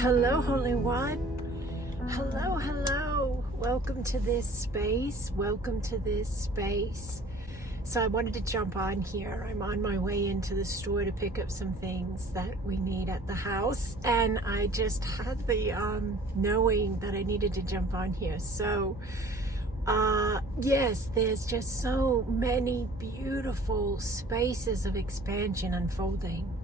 Hello, Holy One. Hello, hello. Welcome to this space. Welcome to this space. So I wanted to jump on here. I'm on my way into the store to pick up some things that we need at the house. And I just had the knowing that I needed to jump on here. So yes, there's just so many beautiful spaces of expansion unfolding.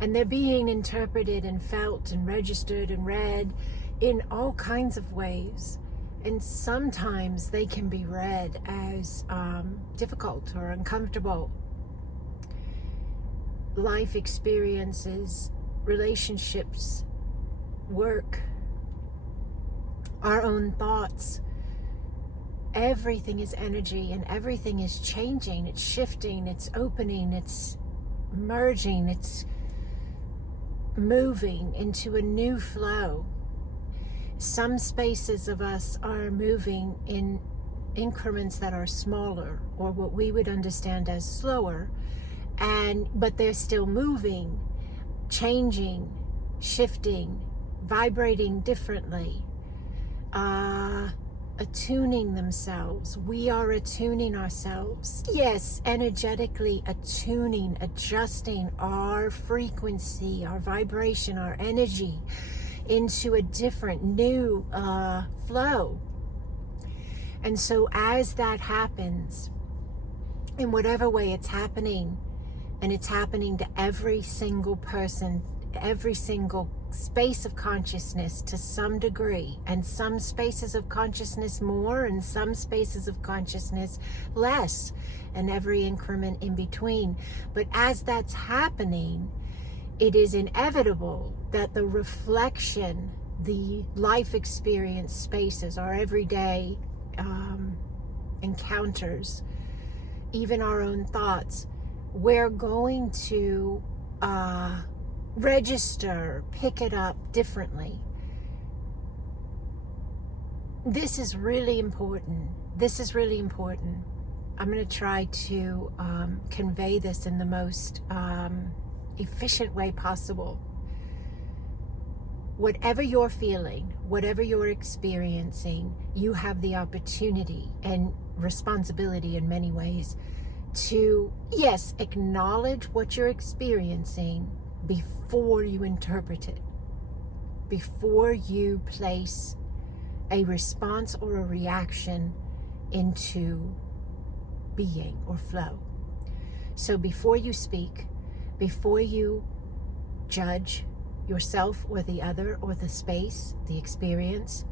And they're being interpreted and felt and registered and read in all kinds of ways. And sometimes they can be read as difficult or uncomfortable. Life experiences, relationships, work, our own thoughts. Everything is energy and everything is changing. It's shifting, it's opening, it's merging, it's moving into a new flow. Some spaces of us are moving in increments that are smaller, or what we would understand as slower, but they're still moving, changing, shifting, vibrating differently, attuning themselves. We are attuning ourselves. Yes, energetically attuning, adjusting our frequency, our vibration, our energy into a different, new flow. And so as that happens, in whatever way it's happening, and it's happening to every single person, every single space of consciousness to some degree, and some spaces of consciousness more and some spaces of consciousness less, and every increment in between. But as that's happening, it is inevitable that the reflection, the life experience spaces, our everyday encounters, even our own thoughts, we're going to register, pick it up differently. This is really important. This is really important. I'm going to try to convey this in the most efficient way possible. Whatever you're feeling, whatever you're experiencing, you have the opportunity and responsibility in many ways to, yes, acknowledge what you're experiencing before you interpret it, before you place a response or a reaction into being or flow. So before you speak, before you judge yourself or the other or the space, the experience,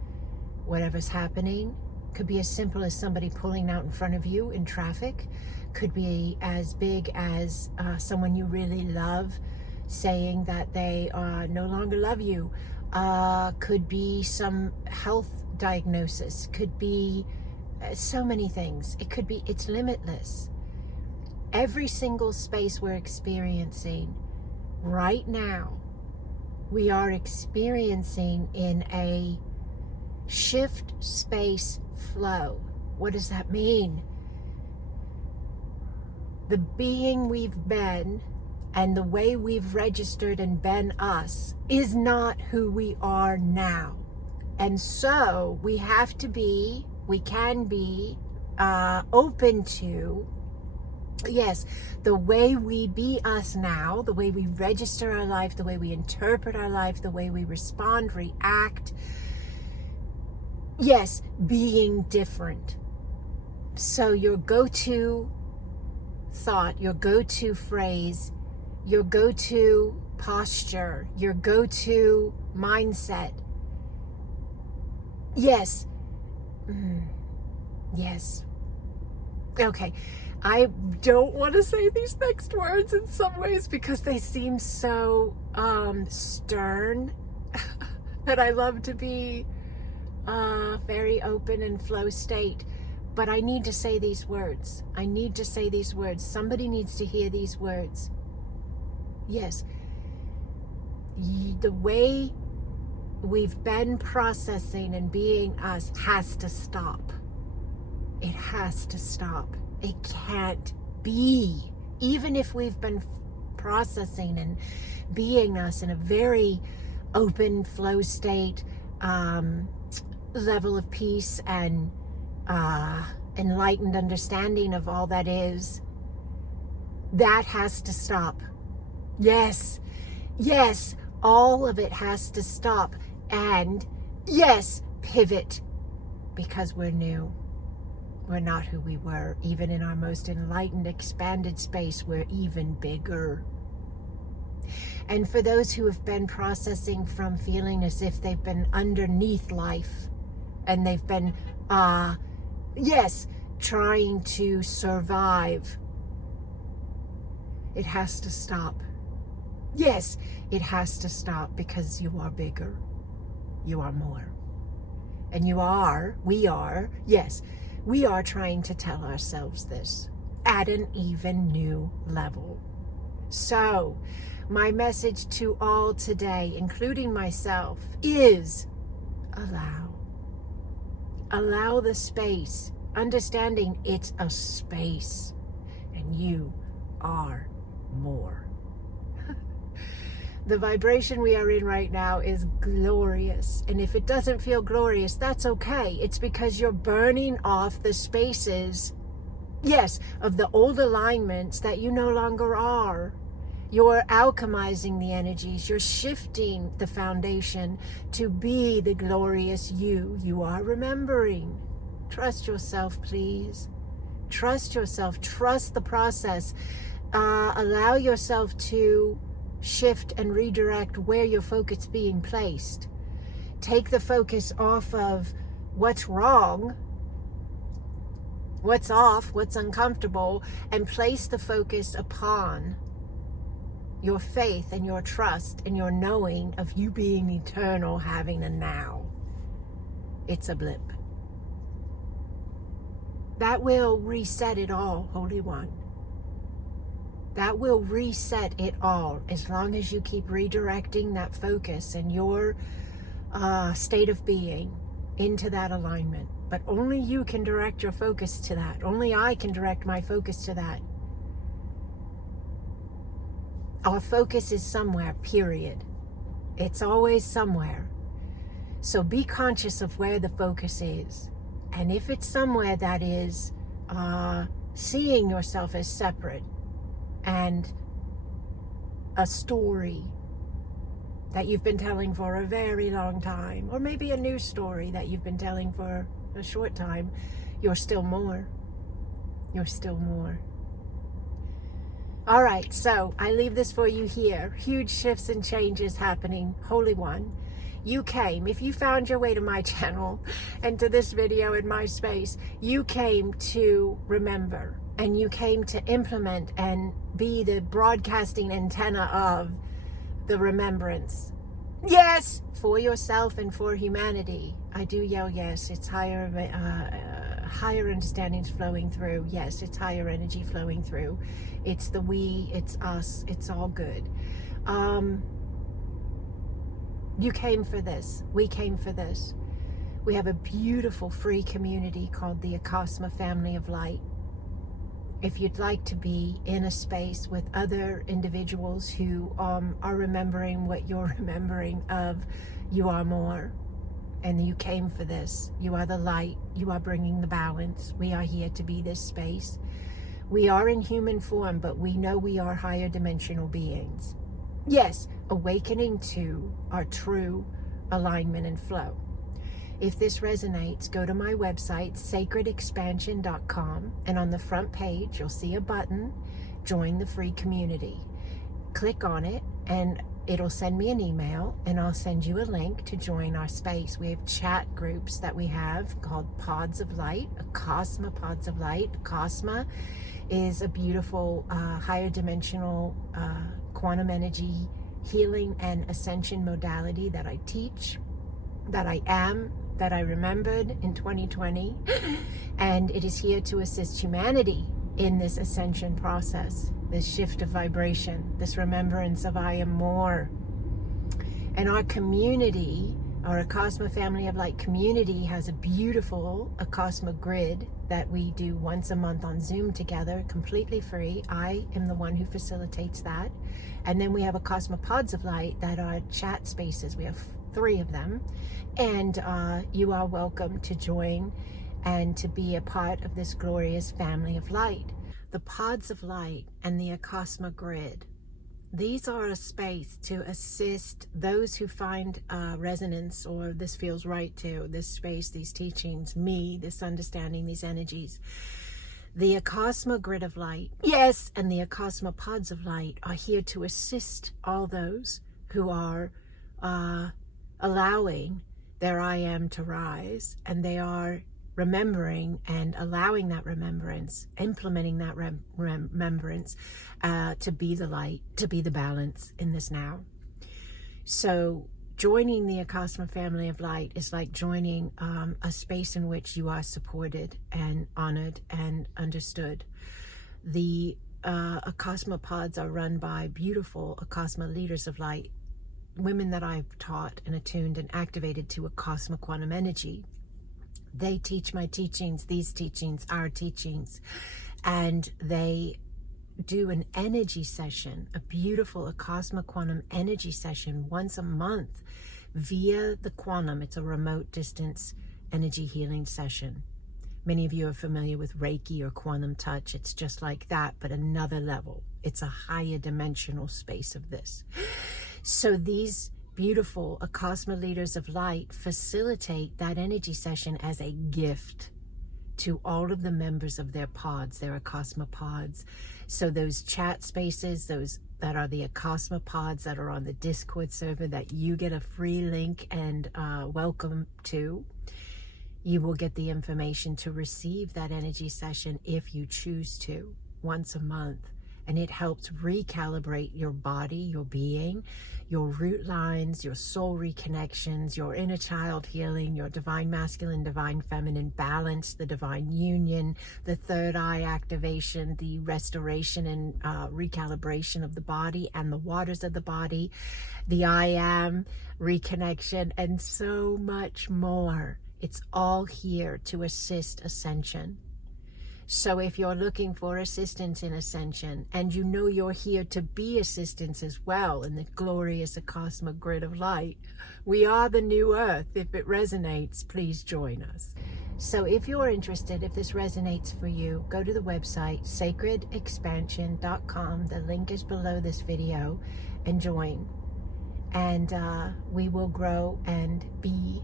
whatever's happening, could be as simple as somebody pulling out in front of you in traffic, could be as big as someone you really love saying that they no longer love you, could be some health diagnosis, could be so many things. It's limitless. Every single space we're experiencing right now, we are experiencing in a shift space flow. What does that mean? The being we've been and the way we've registered and been us is not who we are now. And so we can be open to, yes, the way we be us now, the way we register our life, the way we interpret our life, the way we respond, react. Yes, being different. So your go-to thought, your go-to phrase, your go-to posture, your go-to mindset. Yes. Yes. Okay. I don't want to say these next words in some ways because they seem so stern. And I love to be very open and flow state. But I need to say these words. I need to say these words. Somebody needs to hear these words. Yes. The way we've been processing and being us has to stop. It has to stop. It can't be. Even if we've been processing and being us in a very open flow state, level of peace and enlightened understanding of all that is, that has to stop. Yes, all of it has to stop. And yes, pivot, because we're new. We're not who we were. Even in our most enlightened, expanded space, we're even bigger. And for those who have been processing from feeling as if they've been underneath life, and they've been, trying to survive, it has to stop. Yes, it has to stop, because you are bigger. You are more. And we are trying to tell ourselves this at an even new level. So, my message to all today, including myself, is allow. Allow the space, understanding it's a space, and you are more. The vibration we are in right now is glorious. And if it doesn't feel glorious, that's okay. It's because you're burning off the spaces, of the old alignments that you no longer are. You're alchemizing the energies. You're shifting the foundation to be the glorious you are remembering. Trust yourself, please. Trust yourself. Trust the process. Allow yourself to shift and redirect where your focus is being placed. Take the focus off of what's wrong, what's off, what's uncomfortable, and place the focus upon your faith and your trust and your knowing of you being eternal, having a now. It's a blip. That will reset it all, Holy One. That will reset it all, as long as you keep redirecting that focus and your state of being into that alignment. But only you can direct your focus to that. Only I can direct my focus to that. Our focus is somewhere, period. It's always somewhere. So be conscious of where the focus is. And if it's somewhere that is seeing yourself as separate, and a story that you've been telling for a very long time, or maybe a new story that you've been telling for a short time, you're still more. You're still more. All right, so I leave this for you here. Huge shifts and changes happening. Holy One, you came. If you found your way to my channel and to this video in my space, you came to remember. And you came to implement and be the broadcasting antenna of the remembrance. Yes, for yourself and for humanity. I do yell yes. It's higher understandings flowing through. Yes, it's higher energy flowing through. It's the we, it's us, it's all good. You came for this. We came for this. We have a beautiful free community called the Acasma Family of Light. If you'd like to be in a space with other individuals who are remembering what you're remembering of, you are more. And you came for this. You are the light. You are bringing the balance. We are here to be this space. We are in human form, but we know we are higher dimensional beings. Yes, awakening to our true alignment and flow. If this resonates, go to my website, sacredexpansion.com, and on the front page, you'll see a button, Join the Free Community. Click on it, and it'll send me an email, and I'll send you a link to join our space. We have chat groups that we have called Pods of Light, Cosmop Pods of Light. Cosma is a beautiful, higher dimensional quantum energy healing and ascension modality that I teach, that I am, that I remembered in 2020, and it is here to assist humanity in this ascension process, this shift of vibration, this remembrance of I am more. And our community Our Acasma Family of Light community has a beautiful Acasma grid that we do once a month on Zoom together, completely free. I am the one who facilitates that. And then we have Cosmop Pods of Light that are chat spaces. We have 3 of them. And you are welcome to join and to be a part of this glorious family of light. The Pods of Light and the Acasma grid. These are a space to assist those who find resonance, or this feels right to this space, these teachings, me, this understanding, these energies. The Acasma grid of light, yes, and the Acasma pods of light are here to assist all those who are allowing their I am to rise, and they are remembering and allowing that remembrance, implementing that remembrance to be the light, to be the balance in this now. So joining the Acasma family of light is like joining a space in which you are supported and honored and understood. The Acasma pods are run by beautiful Acasma leaders of light, women that I've taught and attuned and activated to Acasma quantum energy. They teach my teachings, these teachings, our teachings, and they do an energy session, a beautiful Acasma quantum energy session once a month via the quantum. It's a remote distance energy healing session. Many of you are familiar with Reiki or quantum touch. It's just like that, but another level. It's a higher dimensional space of this. So these beautiful Acasma leaders of light facilitate that energy session as a gift to all of the members of their pods, their Acasma pods. So those chat spaces, those that are the Acasma pods that are on the Discord server that you get a free link and welcome to, you will get the information to receive that energy session if you choose to, once a month. And it helps recalibrate your body, your being, your root lines, your soul reconnections, your inner child healing, your divine masculine, divine feminine balance, the divine union, the third eye activation, the restoration and recalibration of the body and the waters of the body, the I am reconnection, and so much more. It's all here to assist ascension. So if you're looking for assistance in ascension, and you know you're here to be assistance as well in the glorious Acasma grid of light, we are the new earth. If it resonates, please join us. So if you're interested, if this resonates for you, go to the website, sacredexpansion.com. The link is below this video, and join. And we will grow and be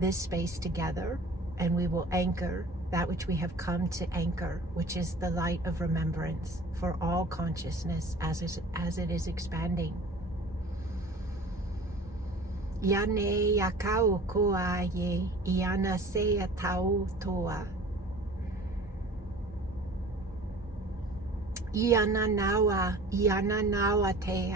this space together, and we will anchor that which we have come to anchor, which is the light of remembrance for all consciousness as it is expanding. Yane yakau koa ye, iana seya tau toa. Iana nawa tea.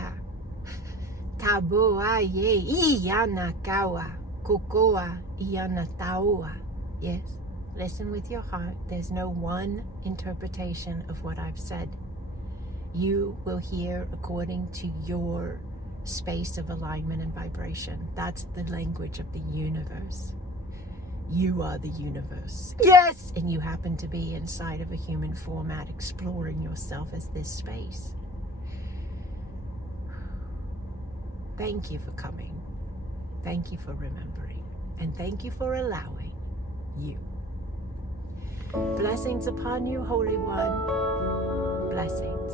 Taboa ye, iana kawa, kokoa, iana taua. Yes. Listen with your heart. There's no one interpretation of what I've said. You will hear according to your space of alignment and vibration. That's the language of the universe. You are the universe. Yes! And you happen to be inside of a human format, exploring yourself as this space. Thank you for coming. Thank you for remembering. And thank you for allowing you. Blessings upon you, Holy One. Blessings.